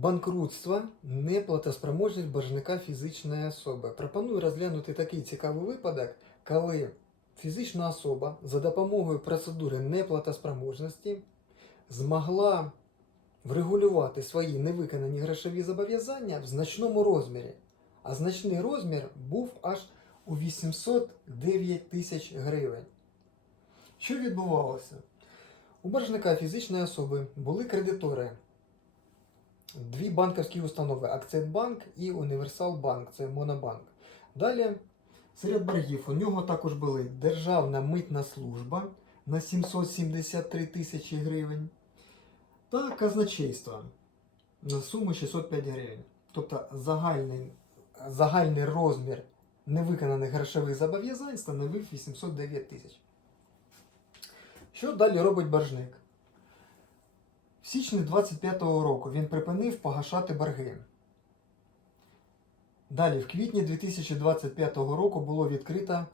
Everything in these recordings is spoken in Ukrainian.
банкрутство, неплатоспроможність боржника фізичної особи. Пропоную розглянути такий цікавий випадок, коли фізична особа за допомогою процедури неплатоспроможності змогла врегулювати свої невиконані грошові зобов'язання в значному розмірі. А значний розмір був аж у 809 тисяч гривень. Що відбувалося? У боржника фізичної особи були кредитори. Дві банківські установи Акцентбанк і Універсалбанк, це Монобанк. Далі серед боргів у нього також були Державна митна служба на 773 тисячі гривень та казначейство на суму 605 гривень. Тобто загальний, загальний розмір невиконаних грошових зобов'язань становив 809 тисяч. Що далі робить боржник? В січні 25-го року він припинив погашати борги. Далі, в квітні 2025 року було відкрито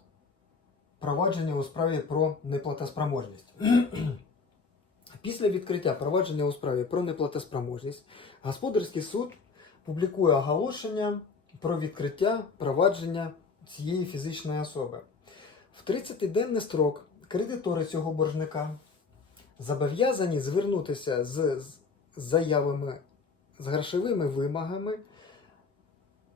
провадження у справі про неплатоспроможність. Після відкриття провадження у справі про неплатоспроможність господарський суд публікує оголошення про відкриття провадження цієї фізичної особи. В 30-денний строк кредитори цього боржника зобов'язані звернутися з заявами, з грошовими вимогами.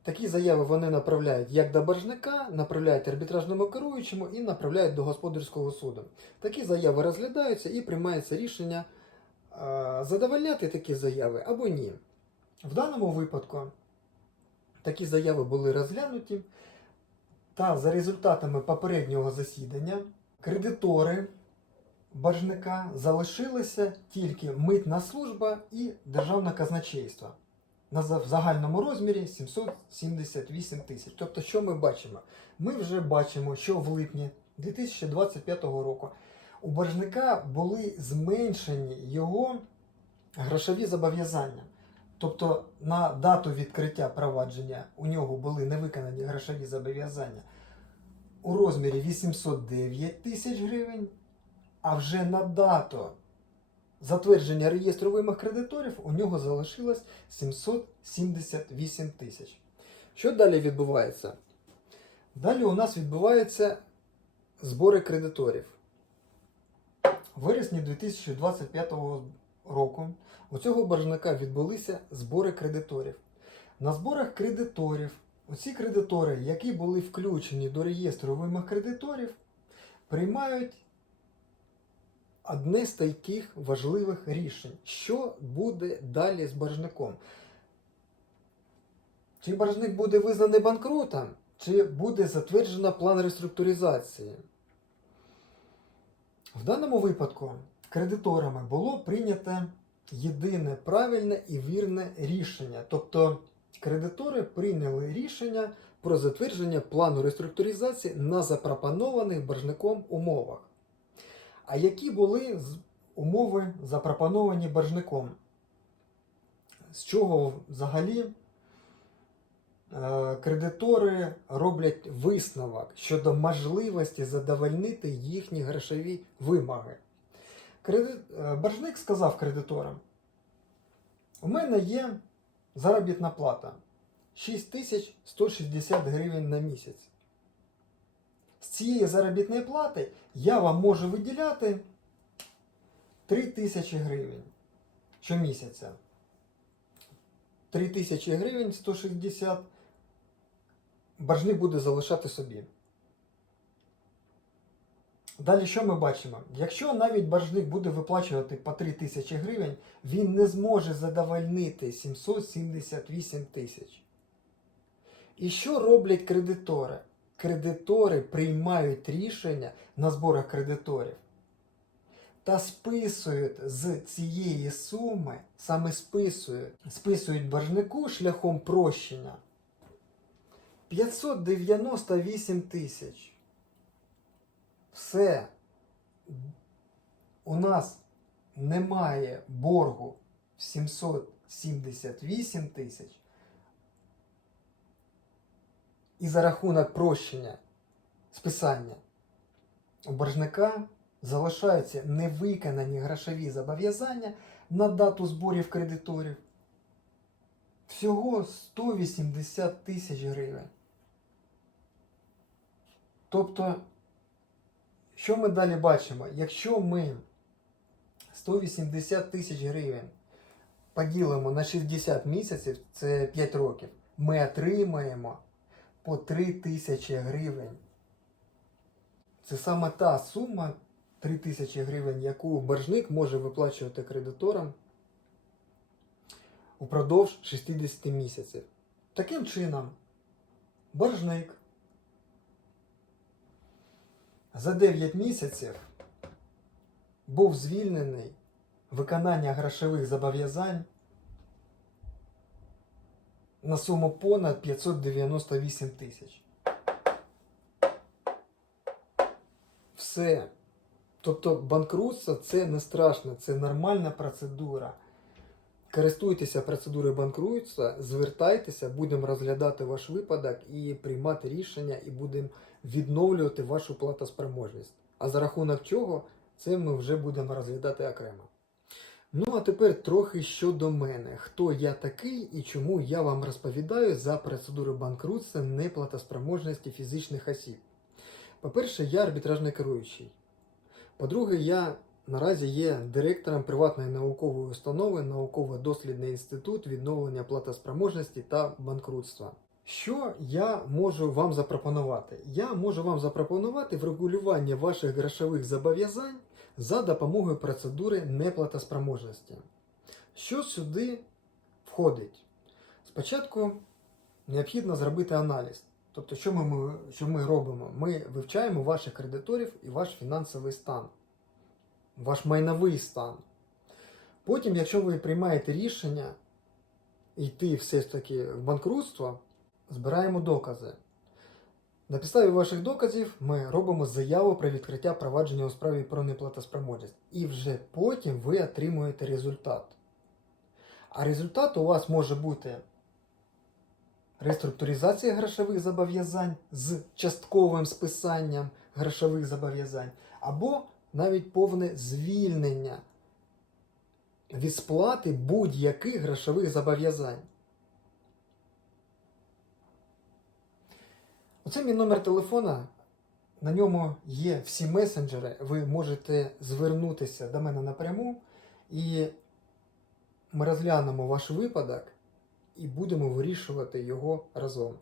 Такі заяви вони направляють як до боржника, направляють арбітражному керуючому і направляють до господарського суду. Такі заяви розглядаються і приймається рішення е, задовольняти такі заяви або ні. В даному випадку такі заяви були розглянуті, та за результатами попереднього засідання кредитори боржника залишилися тільки митна служба і державне казначейство на загальному розмірі 778 тисяч. Тобто, що ми бачимо? Ми вже бачимо, що в липні 2025 року у боржника були зменшені його грошові зобов'язання. Тобто на дату відкриття провадження у нього були невиконані грошові зобов'язання у розмірі 809 тисяч гривень, а вже на дату затвердження реєстру вимог кредиторів у нього залишилось 778 тисяч. Що далі відбувається? Далі у нас відбуваються збори кредиторів. В вересні 2025 року у цього боржника відбулися збори кредиторів. На зборах кредиторів, оці кредитори, які були включені до реєстру вимог кредиторів, приймають одне з таких важливих рішень, що буде далі з боржником. Чи боржник буде визнаний банкрутом, чи буде затверджено план реструктуризації? В даному випадку кредиторами було прийнято єдине правильне і вірне рішення. Тобто кредитори прийняли рішення про затвердження плану реструктуризації на запропонованих боржником умовах. А які були умови запропоновані боржником? З чого взагалі е, кредитори роблять висновок щодо можливості задовольнити їхні грошові вимоги? Кредит... е, Боржник сказав кредиторам: у мене є заробітна плата 6160 гривень на місяць. З цієї заробітної плати я вам можу виділяти 3 тисячі гривень щомісяця. 3 тисячі гривень 160 боржник буде залишати собі. Далі що ми бачимо? Якщо навіть боржник буде виплачувати по 3 тисячі гривень, він не зможе задовольнити 778 тисяч. І що роблять кредитори? Кредитори приймають рішення на зборах кредиторів та списують з цієї суми, саме списують, списують боржнику шляхом прощення 598 тисяч. Все. У нас немає боргу 778 тисяч. І за рахунок прощення списання у боржника залишаються невиконані грошові зобов'язання на дату зборів кредиторів. всього 180 тисяч гривень. Тобто, що ми далі бачимо? Якщо ми 180 тисяч гривень поділимо на 60 місяців, це 5 років, ми отримаємо по 3 тисячі гривень. Це саме та сума 3 тисячі гривень, яку боржник може виплачувати кредиторам упродовж 60 місяців. Таким чином, боржник за 9 місяців був звільнений виконання грошових зобов'язань на суму понад 598 тисяч. Все. Тобто банкрутство це не страшно, це нормальна процедура. Користуйтеся процедурою банкрутства, звертайтеся, будемо розглядати ваш випадок і приймати рішення, і будемо відновлювати вашу платоспроможність. А за рахунок чого, це ми вже будемо розглядати окремо. Ну а тепер трохи щодо мене. Хто я такий і чому я вам розповідаю за процедуру банкрутства неплатоспроможності фізичних осіб. По-перше, я арбітражний керуючий. По-друге, я наразі є директором приватної наукової установи Науково-дослідний інститут відновлення платоспроможності та банкрутства. Що я можу вам запропонувати? Я можу вам запропонувати врегулювання ваших грошових зобов'язань за допомогою процедури неплатоспроможності. Що сюди входить? Спочатку необхідно зробити аналіз. Тобто, що ми, що ми робимо? Ми вивчаємо ваших кредиторів і ваш фінансовий стан, ваш майновий стан. Потім, якщо ви приймаєте рішення йти все ж таки в банкрутство, збираємо докази. На підставі ваших доказів ми робимо заяву про відкриття провадження у справі про неплатоспроможність. І вже потім ви отримуєте результат. А результат у вас може бути реструктуризація грошових зобов'язань з частковим списанням грошових зобов'язань, або навіть повне звільнення від сплати будь-яких грошових зобов'язань. Оце мій номер телефона. На ньому є всі месенджери. Ви можете звернутися до мене напряму, і ми розглянемо ваш випадок і будемо вирішувати його разом.